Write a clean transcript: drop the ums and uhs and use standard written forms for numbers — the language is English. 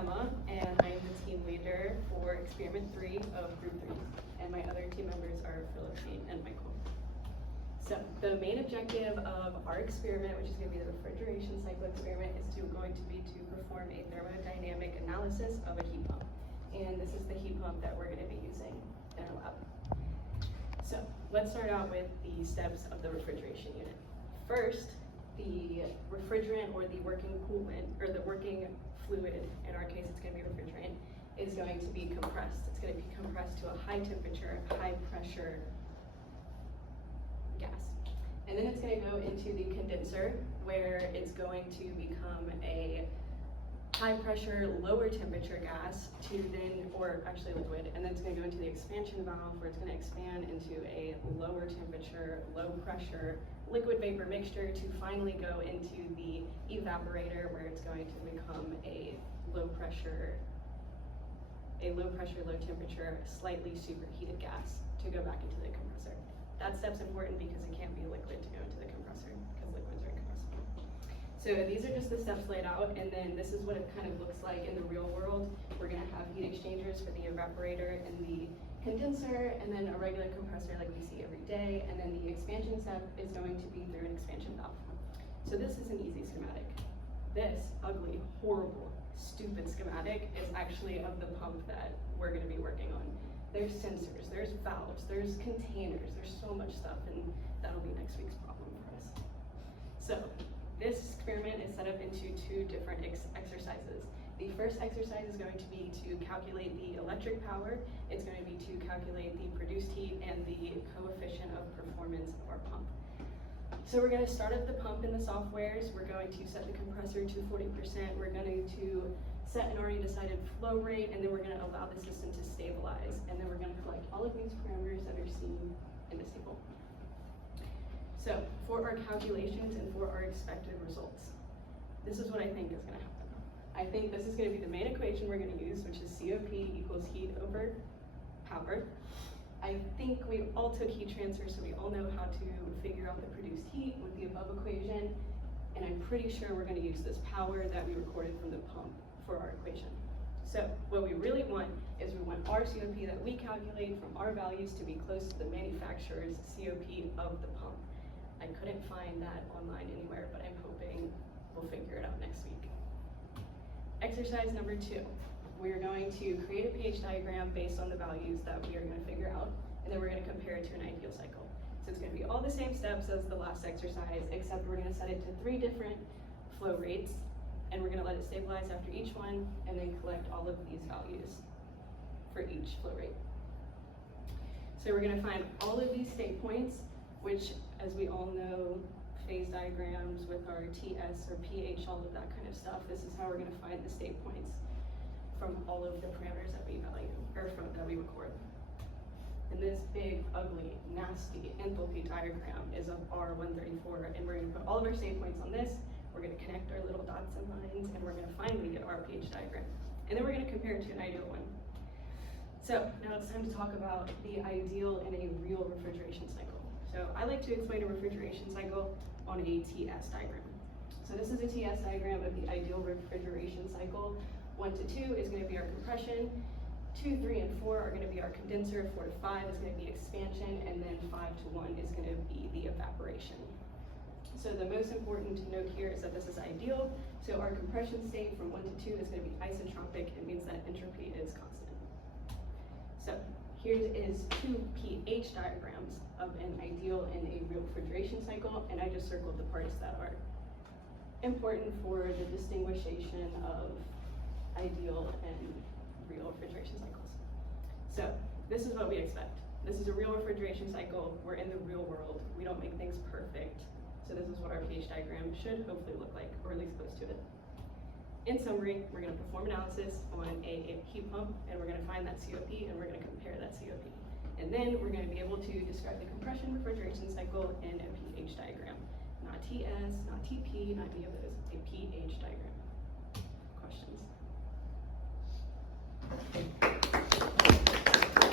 Emma, and I am the team leader for Experiment 3 of Group 3. And my other team members are Philippine and Michael. So the main objective of our experiment, which is going to be the refrigeration cycle experiment, is going to be to perform a thermodynamic analysis of a heat pump. And this is the heat pump that we're going to be using in our lab. So let's start out with the steps of the refrigeration unit. First, the refrigerant or the working coolant, or the working fluid, in our case it's going to be refrigerant, is going to be compressed. It's going to be compressed to a high temperature, high pressure gas. And then it's going to go into the condenser, where it's going to become a high pressure, lower temperature gas to then, or actually liquid, and then it's going to go into the expansion valve, where it's going to expand into a lower temperature, low pressure liquid vapor mixture to finally go into the evaporator, where it's going to become a low pressure, low temperature, slightly superheated gas to go back into the compressor. That step's important because it can't be liquid to go into the compressor, because liquids are incompressible. So these are just the steps laid out, and then this is what it kind of looks like in the real world. We're going to have heat exchangers for the evaporator and the condenser, and then a regular compressor like we see every day, and then the expansion step is going to be through an expansion valve. So this is an easy schematic. This ugly, horrible, stupid schematic is actually of the pump that we're going to be working on. There's sensors, there's valves, there's containers, there's so much stuff, and that'll be next week's problem for us. So this experiment is set up into two different exercises. The first exercise is going to be to calculate the electric power. It's going to be to calculate the produced heat and the coefficient of performance of our pump. So we're going to start up the pump in the softwares. We're going to set the compressor to 40%. We're going to set an already decided flow rate, and then we're going to allow the system to stabilize. And then we're going to collect all of these parameters that are seen in this table. So for our calculations and for our expected results, this is what I think is going to happen. I think this is going to be the main equation we're going to use, which is COP equals heat over power. I think we all took heat transfer, so we all know how to figure out the produced heat with the above equation, and I'm pretty sure we're going to use this power that we recorded from the pump for our equation. So what we really want is we want our COP that we calculate from our values to be close to the manufacturer's COP of the pump. I couldn't find that online anywhere, but I'm hoping we'll figure it out next week. Exercise number 2, we're going to create a pH diagram based on the values that we are going to figure out, and then we're going to compare it to an ideal cycle. So it's going to be all the same steps as the last exercise, except we're going to set it to 3 different flow rates, and we're going to let it stabilize after each one, and then collect all of these values for each flow rate. So we're going to find all of these state points, which, as we all know, phase diagrams with our TS or pH, all of that kind of stuff. This is how we're going to find the state points from all of the parameters that we value, or that we record. And this big, ugly, nasty enthalpy diagram is of R134, and we're going to put all of our state points on this. We're going to connect our little dots and lines, and we're going to finally get our pH diagram. And then we're going to compare it to an ideal one. So now it's time to talk about the ideal in a real refrigeration cycle. So I like to explain a refrigeration cycle on a TS diagram. So this is a TS diagram of the ideal refrigeration cycle. 1 to 2 is going to be our compression, 2, 3, and 4 are going to be our condenser, 4 to 5 is going to be expansion, and then 5 to 1 is going to be the evaporation. So the most important to note here is that this is ideal. So our compression state from 1 to 2 is going to be isentropic. It means that entropy is constant. So here is 2 pH diagrams of an ideal and a real refrigeration cycle, and I just circled the parts that are important for the distinguishation of ideal and real refrigeration cycles. So this is what we expect. This is a real refrigeration cycle. We're in the real world. We don't make things perfect. So this is what our pH diagram should hopefully look like, or at least close to it. In summary, we're going to perform analysis on a heat pump, and we're going to find that COP, and we're going to compare that COP. And then we're going to be able to describe the compression refrigeration cycle in a pH diagram. Not TS, not TP, not any of those, a pH diagram. Questions?